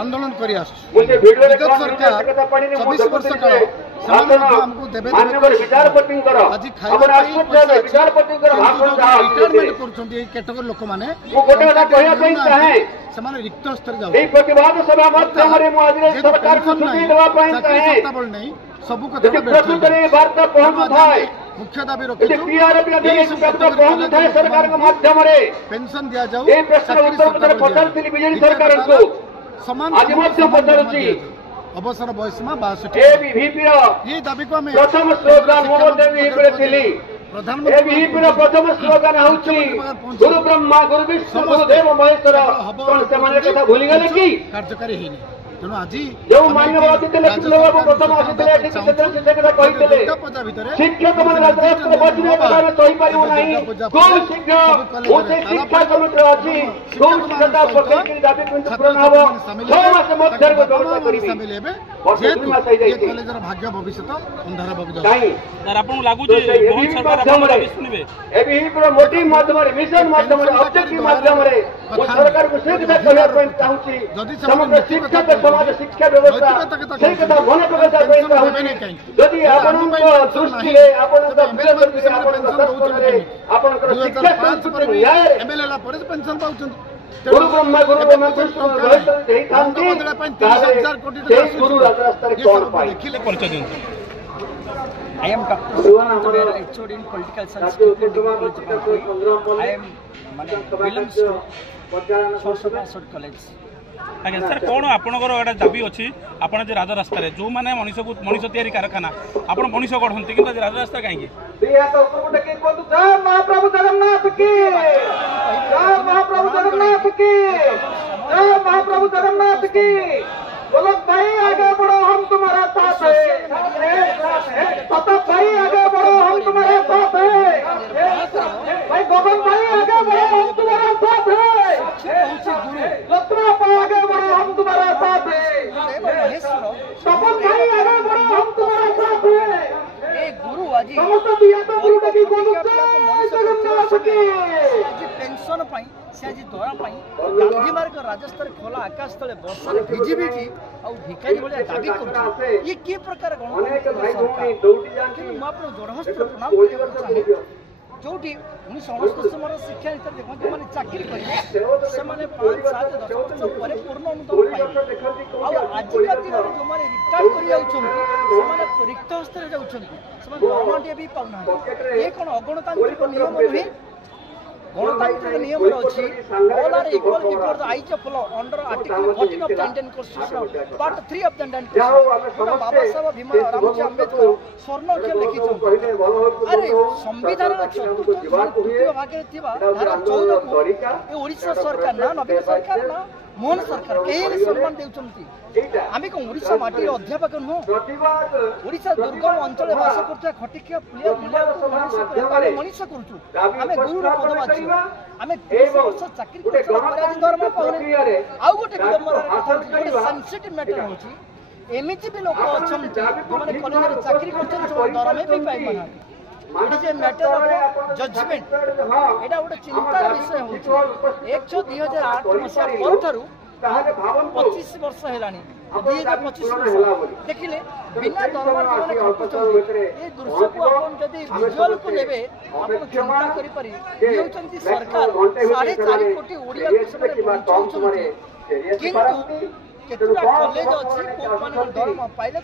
आंदोलन कर सरकार 24 वर्ष काल आमको देवे आज रिटायरमेंट कर लोक मैंने रिक्त स्तर नहीं सब मुख्य दाबी रखी पेंशन दि जाऊ समान अवसर बयस में 62 ये दाबी को कार्यकारी तेणु आज जो मान्यवादी प्रथम शिक्षक भाग्य भविष्य अंधार मोटिव माध्यम मिशन माध्यम ऑब्जेक्टिव माध्यम सरकार को समग्र शिक्षक समाज शिक्षा व्यवस्था से कथा मन प्रकाश जदि दृष्टि शिक्षा पेंशन पाँच गुरु ब्रह्मा गुरु I am Dr. Suvan Vera, HOD in Political Science Degree College. I am Williams College. आज्ञा सर कौन आपणकर गोटे दाबी अच्छी आपड़ जो राजरास्तार जो मैंने मनीष को मनीष या कारखाना आप मनीष गढ़ती कि राजरास्ता कहीं महाप्रभु जगन्नाथ की महाप्रभु जगन्नाथ की बोलो भाई आगे बढ़ो हम तुम्हारा साथ है भाई आगे बढ़ो हम तुम्हारे साथ है भाई गगन भाई आगे बढ़ो हम तुम्हारा साथ है रत्ना आगे बढ़ो हम तुम्हारा साथ है तपन भाई आगे बढ़ो हम तुम्हारा साथ है गुरु आज पेंशन आज दरा गांधी मार्ग राजस्थ खोला आकाश तले वर्षा भिजी भिजी भिखारी भाई दाबी कर कि प्रकार गणतंत्र जोड़हस्त प्रणाम चाहे जो 1969 शिक्षा नीति देखते मैंने चाकरी करेंगे 5, 7, 10 वर्ष पर पूर्ण अनुदान पाइबे आजिका दिन में जो मैंने रिटायर कर रिक्त हस्तर जाऊँगी दरमाटे भी पाऊना ये कौन अगणतांत्रिक नियम नुहे गणतांत्रिक नियम अच्छी all are equal before the eyes of law under article 14 of the Indian constitution part 3 of the Indian constitution Baba Saheb Bhimrao Ambedkar स्वर्ण अक्षर लिखित अरे संविधान चतुर्थ तृतीय भाग में धारा 14 को ये ओडिशा सरकार ना नवीन सरकार ना मोहन सरकार कहीं सम्मान देउछंती आमी को ओडिशा माटी अध्यापक नुह ओडिशा दुर्गम अंचल बास करता खटिकिया पुलिया मनीष करूँ आम गुरु पद बाजू आम 30 वर्ष चाकरी कर दरमा पाने आउ गोटे सेंसिटिव मैटर होची एमती भी लोक अच्छा जो मैंने कॉलेज चाकरी कर दरमा भी पाइबा मैटर ऑफ जजमेंट एटा गोटे चिंतार विषय हो 1/6/2008 मसीहा पर 25 वर्ष है 2025 वर्ष देखिले बिना दरमा ये दृश्य को आप जदि विजुअल को लेबे आप चिंता करि पारि हेउचंती सरकार 4.5 कोटी ओडिया को पहुंचाउछंती किंतु केतुरा कॉलेज अछि को माने दरमा पाइले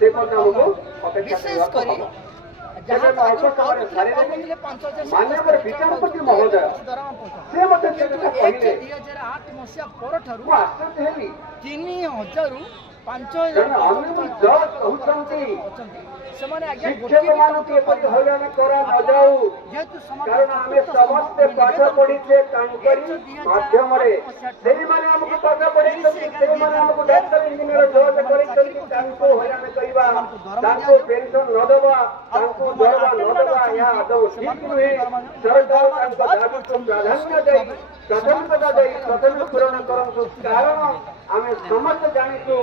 विशेष करी जहाँ आगुरी पाउले 5000 दरमा पहुंचा 1/2008 मसीहा पर 3000 5000 ସେମାନେ ଆଜ୍ଞା ଗୋଟିଏ ହଇରାଣ କରା ନ ଯାଉ କାରଣ ଆମେ ସମସ୍ତେ ପାଠ ପଢିଛେ ତାଙ୍କରି ମାଧ୍ୟମରେ ସେଇମାନେ ଆମକୁ ପାଠ ପଢେଇଛନ୍ତି ସେଇମାନେ ଆମକୁ ଡାକ୍ତର ଇଞ୍ଜିନିୟର ଜଜ୍ କରିଛନ୍ତି ତାଙ୍କୁ ହଇରାଣ କରିବା ତାଙ୍କୁ ପେନସନ ନ ଦେବା ତାଙ୍କୁ ଦରମା ନ ଦେବା ଏହା ଆଦୌ ଠିକ ନୁହେଁ ସରକାର ତାଙ୍କ ଦାବିକୁ ପ୍ରାଧାନ୍ୟ ଦେଇ ପ୍ରାଥମିକତା ଦେଇ ପ୍ରଥମେ ପୂରଣ କରନ୍ତୁ କାରଣ ଆମେ ସମସ୍ତେ ଜାଣିଛୁ